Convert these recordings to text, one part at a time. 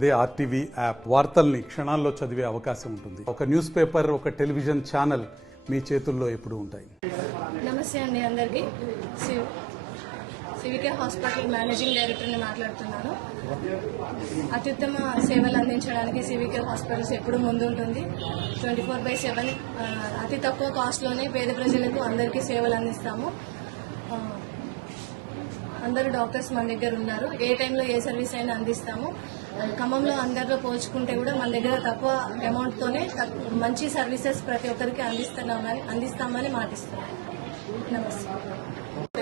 అదే RTV app వార్తల్ని క్షణాల్లో చదివే అవకాశం ఉంటుంది. ఒక న్యూస్ పేపర్, ఒక టెలివిజన్ ఛానల్ మీ చేతుల్లో ఎప్పుడూ ఉంటాయి. నమస్తే అండి అందరికీ. సివికే హాస్పిటల్ మేనేజింగ్ డైరెక్టర్ని మాట్లాడుతున్నాను. అత్యుత్తమ సేవలు అందించడానికి సివికే హాస్పిటల్స్ ఎప్పుడు ముందుంటుంది. 24/7 అతి తక్కువ కాస్ట్లోనే పేద ప్రజలకు అందరికీ సేవలు అందిస్తాము. అందరూ డాక్టర్స్ మన దగ్గర ఉన్నారు. ఏ టైంలో ఏ సర్వీస్ అయినా అందిస్తాము. ఖమ్మంలో అందరిలో పోల్చుకుంటే కూడా మన దగ్గర తక్కువ అమౌంట్తోనే మంచి సర్వీసెస్ ప్రతి ఒక్కరికి అందిస్తామని మాటిస్తున్నాం. నమస్తే.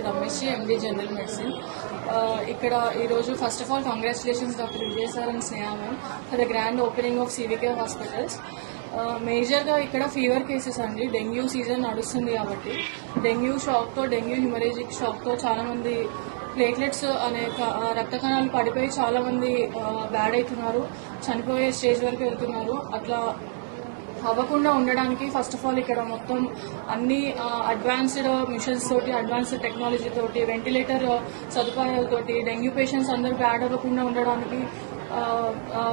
రమేష్, ఎండి జనరల్ మెడిసిన్. ఇక్కడ ఈరోజు first of all congratulations doctor Vijay sir and Sneha ma'am for the grand opening of CVK hospitals. మేజర్గా ఇక్కడ ఫీవర్ కేసెస్ అండి. డెంగ్యూ సీజన్ నడుస్తుంది కాబట్టి డెంగ్యూ షాక్తో, డెంగ్యూ హిమరేజిక్ షాక్తో చాలామంది ప్లేట్లెట్స్ అనే రక్త కణాలు పడిపోయి చాలామంది బ్యాడ్ అవుతున్నారు, చనిపోయే స్టేజ్ వరకు వెళ్తున్నారు. అట్లా అవ్వకుండా ఉండడానికి ఫస్ట్ ఆఫ్ ఆల్ ఇక్కడ మొత్తం అన్ని అడ్వాన్స్డ్ మిషన్స్ తోటి, అడ్వాన్స్డ్ టెక్నాలజీ తోటి, వెంటిలేటర్ సదుపాయాలతోటి డెంగ్యూ పేషెంట్స్ అందరూ బ్యాడ్ అవ్వకుండా ఉండడానికి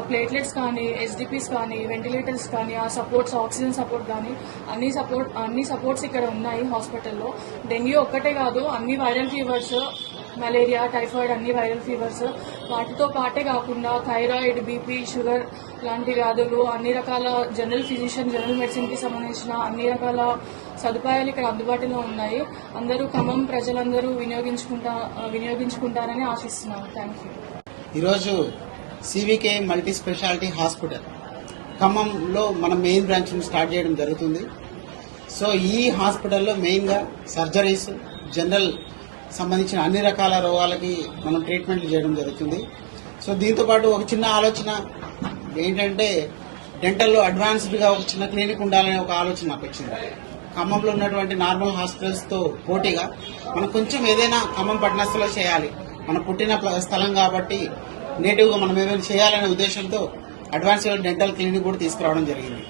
ప్లేట్లెట్స్ కానీ, ఎస్డిపిస్ కానీ, వెంటిలేటర్స్ కానీ, ఆ సపోర్ట్స్, ఆక్సిజన్ సపోర్ట్ కానీ అన్ని సపోర్ట్స్ ఇక్కడ ఉన్నాయి హాస్పిటల్లో. డెంగ్యూ ఒక్కటే కాదు, అన్ని వైరల్ ఫీవర్స్, మలేరియా, టైఫాయిడ్, అన్ని వైరల్ ఫీవర్స్, వాటితో పాటే కాకుండా థైరాయిడ్, బీపీ, షుగర్ లాంటి వ్యాధులు, అన్ని రకాల జనరల్ ఫిజిషియన్, జనరల్ మెడిసిన్కి సంబంధించిన అన్ని రకాల సదుపాయాలు ఇక్కడ అందుబాటులో ఉన్నాయి. అందరూ ఖమ్మం ప్రజలందరూ వినియోగించుకుంటారని ఆశిస్తున్నాను. Thank you. ఈరోజు సివికే మల్టీ స్పెషాలిటీ హాస్పిటల్ ఖమ్మంలో మన మెయిన్ బ్రాంచ్ని స్టార్ట్ చేయడం జరుగుతుంది. సో ఈ హాస్పిటల్లో మెయిన్గా సర్జరీస్, జనరల్ సంబంధించిన అన్ని రకాల రోగాలకి మనం ట్రీట్మెంట్లు చేయడం జరుగుతుంది. సో దీంతోపాటు ఒక చిన్న ఆలోచన ఏంటంటే డెంటల్లో అడ్వాన్స్డ్గా ఒక చిన్న క్లినిక్ ఉండాలనే ఒక ఆలోచన నాకు వచ్చింది. ఖమ్మంలో ఉన్నటువంటి నార్మల్ హాస్పిటల్స్తో పోటీగా మనం కొంచెం ఏదైనా ఖమ్మం పట్టణస్థలో చేయాలి, మన పుట్టిన స్థలం కాబట్టి నేటివ్గా మనం ఏదైనా చేయాలనే ఉద్దేశంతో అడ్వాన్స్డ్ డెంటల్ క్లినిక్ కూడా తీసుకురావడం జరిగింది.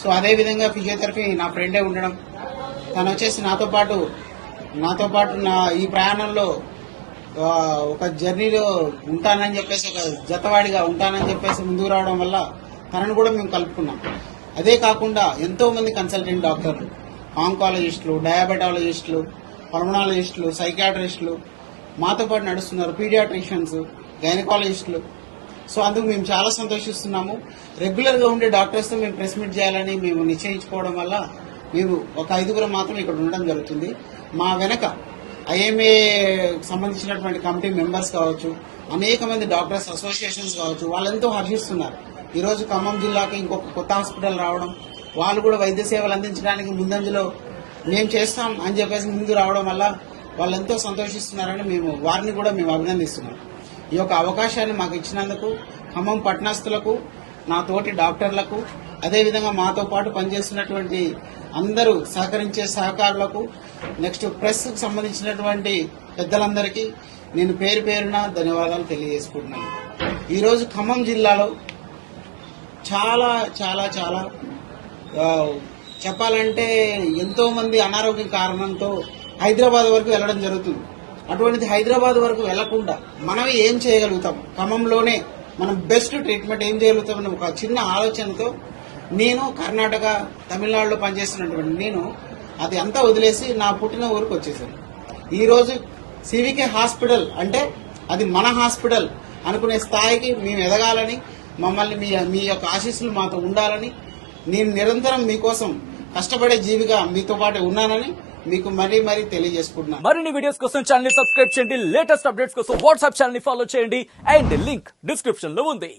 సో అదేవిధంగా ఫిజియోథెరపీ నా ఫ్రెండే ఉండడం, తను వచ్చేసి నాతో పాటు నా ఈ ప్రయాణంలో ఒక జర్నీలో ఉంటానని చెప్పేసి, ఒక జతవాడిగా ఉంటానని చెప్పేసి ముందుకు రావడం వల్ల తనను కూడా మేము కలుపుకున్నాం. అదే కాకుండా ఎంతో మంది కన్సల్టెంట్ డాక్టర్లు, ఆంకాలజిస్టులు, డయాబెటాలజిస్టులు, పల్మనాలజిస్టులు, సైకియాట్రిస్టులు మాతో పాటు నడుస్తున్నారు, పీడియాట్రిషియన్స్, గైనకాలజిస్టులు. సో అందుకు మేము చాలా సంతోషిస్తున్నాము. రెగ్యులర్గా ఉండే డాక్టర్స్తో మేము ప్రెస్ మీట్ చేయాలని మేము నిశ్చయించుకోవడం వల్ల మేము ఒక 5గురు మాత్రం ఇక్కడ ఉండడం జరుగుతుంది. మా వెనక ఐఎంఏ సంబంధించినటువంటి కమిటీ మెంబర్స్ కావచ్చు, అనేక మంది డాక్టర్స్ అసోసియేషన్స్ కావచ్చు, వాళ్ళెంతో హర్షిస్తున్నారు. ఈరోజు ఖమ్మం జిల్లాకి ఇంకొక కొత్త హాస్పిటల్ రావడం, వాళ్ళు కూడా వైద్య సేవలు అందించడానికి ముందంజలో మేము చేస్తాం అని చెప్పేసి ముందు రావడం వల్ల వాళ్ళు ఎంతో సంతోషిస్తున్నారని వారిని కూడా మేము అభినందిస్తున్నాం. ఈ యొక్క అవకాశాన్ని మాకు ఇచ్చినందుకు ఖమ్మం పట్టణస్థులకు, నా తోటి డాక్టర్లకు, అదేవిధంగా మాతో పాటు పనిచేస్తున్నటువంటి అందరూ సహకరించే సహకారులకు, నెక్స్ట్ ప్రెస్కు సంబంధించినటువంటి పెద్దలందరికీ నేను పేరు పేరున ధన్యవాదాలు తెలియజేసుకుంటున్నాను. ఈరోజు ఖమ్మం జిల్లాలో చాలా చాలా చాలా చెప్పాలంటే ఎంతో మంది అనారోగ్య కారణంతో హైదరాబాద్ వరకు వెళ్లడం జరుగుతుంది. అటువంటిది హైదరాబాద్ వరకు వెళ్లకుండా మనం ఏం చేయగలుగుతాం, ఖమ్మంలోనే మనం బెస్ట్ ట్రీట్మెంట్ ఏం చేయగలుగుతామని ఒక చిన్న ఆలోచనతో నేను కర్ణాటక, తమిళనాడులో పనిచేస్తున్నటువంటి నేను అది అంతా వదిలేసి నా పుట్టిన ఊరికి వచ్చేసాను. ఈరోజు సివికే హాస్పిటల్ అంటే అది మన హాస్పిటల్ అనుకునే స్థాయికి మేము ఎదగాలని, మమ్మల్ని మీ యొక్క ఆశీస్సులు మాతో ఉండాలని, నేను నిరంతరం మీకోసం కష్టపడే జీవిగా మీతో పాటు ఉన్నానని మీకు మరీ తెలియజేసుకుంటున్నాను. మరిన్ని వీడియోస్ కోసం ఛానల్ ని సబ్స్క్రైబ్ చేయండి, లేటెస్ట్ అప్డేట్స్ కోసం వాట్సాప్ ఛానల్ ని ఫాలో చేయండి, అండ్ లింక్ డిస్క్రిప్షన్ లో ఉంది.